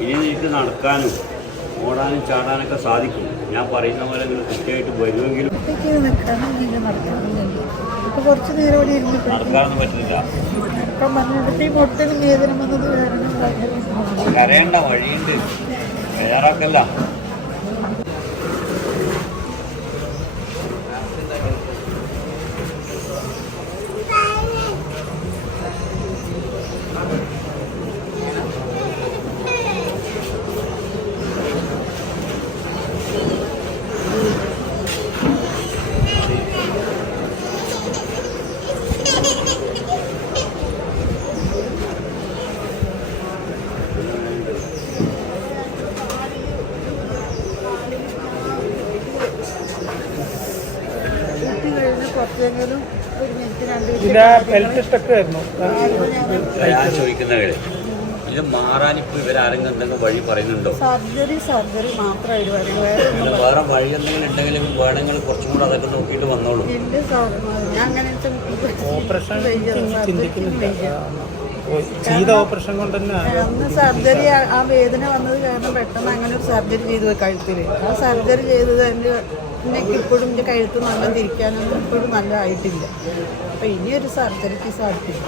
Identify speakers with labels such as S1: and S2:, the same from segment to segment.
S1: ഇനി നിനക്ക് നടക്കാനും ഓടാനും ചാടാനൊക്കെ സാധിക്കും. ഞാൻ പറയുന്ന പോലെ നിങ്ങൾ കൃത്യമായിട്ട് വരുമെങ്കിലും
S2: കരയേണ്ട വഴിയുണ്ട്. വേറെ നടക്കാനില്ല ഇപ്പൊ കുറച്ച് നേരം ഇവിടെ ഇരുന്നിട്ട്
S1: നടക്കാനൊന്നും പറ്റുന്നില്ല
S2: ഇപ്പം പറഞ്ഞിട്ട് ഈ മുട്ടിന് വേദന വന്നത് കാരണം ഭയങ്കര
S1: കരയേണ്ട വഴിയുണ്ട് ബേജാറാക്കല്ല
S2: ഡ്യൂട്ടി കഴിഞ്ഞ് കുറച്ചെങ്കിലും ഒരു മിനിറ്റ് രണ്ട്
S3: ഇതിന്റെ ബെൽറ്റ് സ്റ്റക്ക് ആയിരുന്നു.
S1: ഞാൻ ചോദിക്കുന്നത് ഇത് മാറാനിപ്പോൾ ഇവരാരെങ്കിലും എന്തെങ്കിലും വഴി പറയുന്നുണ്ടോ?
S2: സർജറി സർജറി മാത്രമായിട്ട് വേറെ
S1: വഴി എന്തെങ്കിലും ഉണ്ടെങ്കിലും വേണമെങ്കിൽ കുറച്ചും കൂടെ അതൊക്കെ നോക്കിയിട്ട് വന്നോളൂ.
S3: ഓപ്പറേഷൻ ചെയ്ത ഓപ്പറേഷൻ കൊണ്ട് തന്നെ
S2: അന്ന് സർജറി ആ- വേദന വന്നത് കാരണം പെട്ടെന്ന് അങ്ങനെ ഒരു സർജറി ചെയ്തു കഴുത്തിൽ ആ സർജറി ചെയ്തത് എന്റെ എനിക്ക് ഇപ്പോഴും എന്റെ കഴുത്ത് നല്ല തിരിക്കാനൊന്നും ഇപ്പോഴും നല്ല ആയിട്ടില്ല. അപ്പം ഇനിയൊരു സർജറിക്ക്
S1: സാധിക്കും.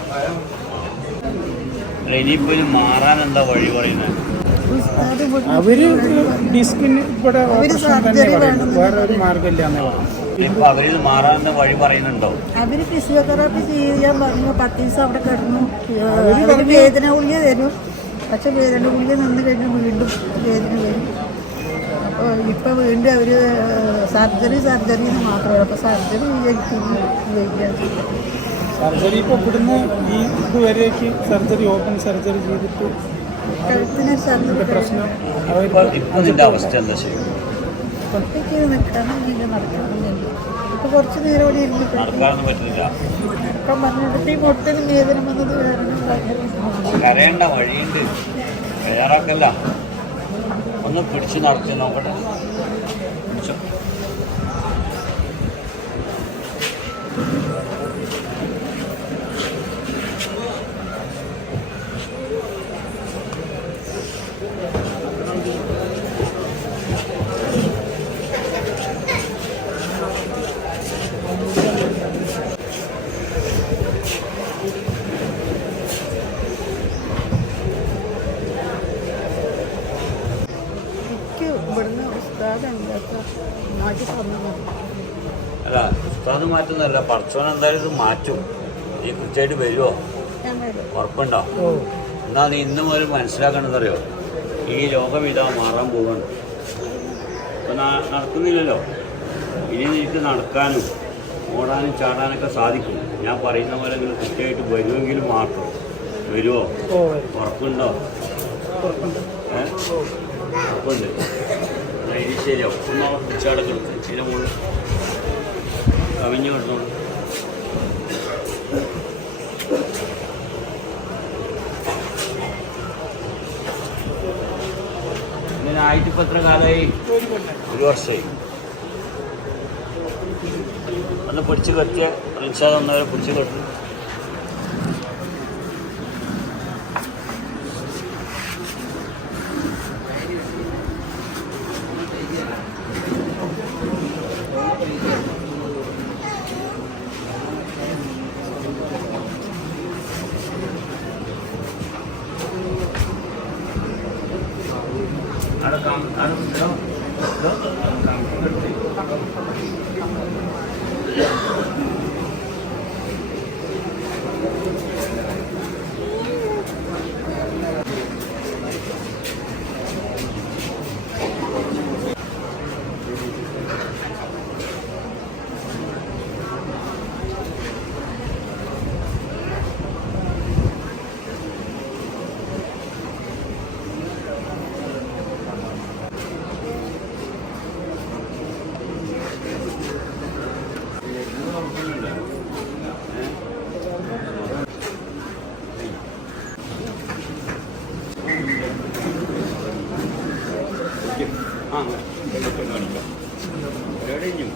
S3: അവർ ഡിസ്കിന് ഇവിടെ വേറെ ഒരു മാർഗമില്ല
S2: അവർ ഫിസിയോതെറാപ്പി ചെയ്യാൻ പറഞ്ഞു. പത്ത് ദിവസം അവിടെ കിടന്നു. വേദന ഗുളിക തരും. പക്ഷെ വേദന ഗുളിക നിന്ന് കഴിഞ്ഞ് വീണ്ടും വേദന വരും. ഇപ്പോൾ വീണ്ടും അവർ സർജറി സർജറി എന്ന് മാത്രമേ അപ്പോൾ സർജറി
S3: സർജറി ഇപ്പോൾ ഇവിടുന്ന് ഈ ഇതുവരേക്ക് സർജറി ഓപ്പൺ സർജറി ചെയ്തിട്ട്
S2: കഴുത്തിന് സർജറി
S3: പ്രശ്നം
S1: അവസ്ഥ എന്താ ചെയ്യും
S2: ഒറ്റയ്ക്ക് നിൽക്കാനും ഇങ്ങനെ നടക്കാനില്ല ഇപ്പോൾ കുറച്ച് നേരം ഇവിടെ ഈ മുട്ടിന് വേദന വന്നത് കാരണം ഭയങ്കര
S1: ഒന്ന് പിടിച്ച് നടത്തി നോക്കട്ടെ പിടിച്ചോ. അല്ല ഉസ്താദ് മാറ്റുന്നല്ല പഠിച്ചവൻ എന്തായാലും ഇത് മാറ്റും. നീ കൃത്യമായിട്ട് വരുമോ ഉറപ്പുണ്ടോ? എന്നാ നീ ഇന്ന് മുതൽ മനസ്സിലാക്കണമെന്നറിയോ ഈ രോഗം ഇതാ മാറാൻ പോകണം ഇപ്പം നടക്കുന്നില്ലല്ലോ. ഇനി നിനക്ക് നടക്കാനും ഓടാനും ചാടാനൊക്കെ സാധിക്കും. ഞാൻ പറയുന്ന പോലെ നിങ്ങൾ കൃത്യമായിട്ട് വരുമെങ്കിലും മാത്രം. വരുമോ ഉറപ്പുണ്ടോ?
S3: ഉറപ്പുണ്ട്.
S1: ഇനി ശരിയാവും ഒന്ന് അവിടെ പിടിച്ചാടെ കിടക്കും ഇതിന്റെ മുകളിൽ കവിഞ്ഞു എത്ര കാലമായി ഒരു വർഷമായി. അന്ന് പിടിച്ച് കെട്ടിയ റിൻഷാദ് ഒന്നവരെ പിടിച്ച് കെട്ടു. No? കഴിഞ്ഞു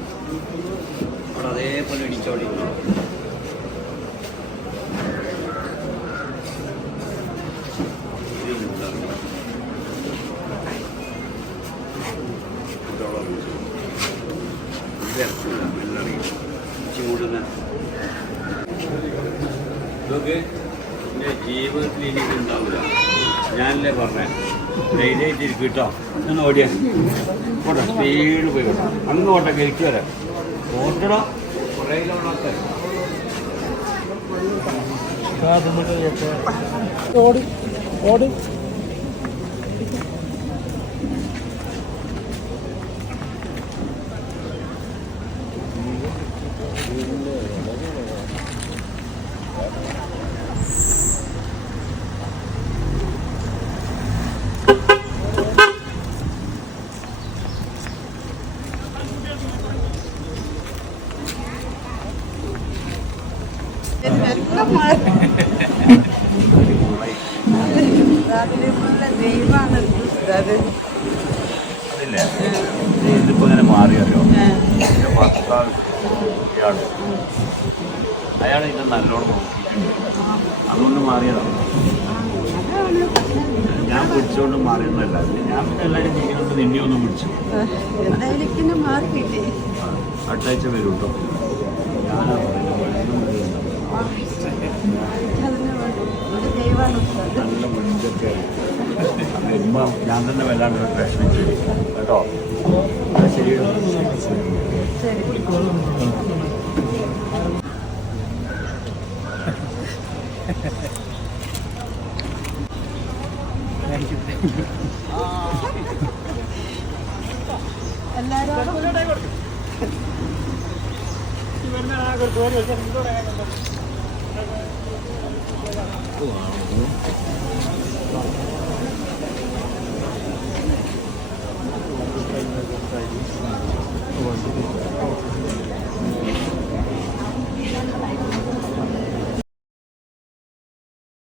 S1: അവിടെ അതേപോലെ ഇടിച്ചോളി ഇതൊക്കെ എന്റെ ജീവിതത്തിൽ ഇനി ഉണ്ടാവില്ല. ഞാനല്ലേ പറഞ്ഞേ? ധൈര്യമായിട്ട് ഇരിക്കും കേട്ടോ. ഞാൻ ഓടിയാ. പോട്ടെ സ്പീഡ് പോയി കേട്ടോ. അങ്ങ് പോട്ടെ കഴിച്ചു വരാം. ഓട്ടടോ കുറേ
S3: ഓട് ഓട്.
S1: അതില്ലേ? ഇതിപ്പോ ഇങ്ങനെ ഭർത്താവ് ഇയാൾ. അയാൾ ഇത് നല്ലോണം നോക്കിയിട്ടുണ്ട്. അതുകൊണ്ട് മാറിയതാണ് ഞാൻ പിടിച്ചുകൊണ്ട് മാറിയൊന്നുമല്ല ഞാൻ പിന്നെ എല്ലാവരും ചെയ്യുന്നുണ്ട് നിന്നെ ഒന്ന് പിടിച്ചു
S2: അടുത്താഴ്ച പിന്നെ മാറി കിട്ടി
S1: അടുത്ത ആഴ്ച വരും കേട്ടോ ഞാനാ പറയുന്നത്. നല്ല മുൻപൊക്കെ ഉമ്മ ഞാൻ തന്നെ വല്ലാണ്ട് വിഷമിച്ചു കേട്ടോ? ആ, ശരി
S2: 우와.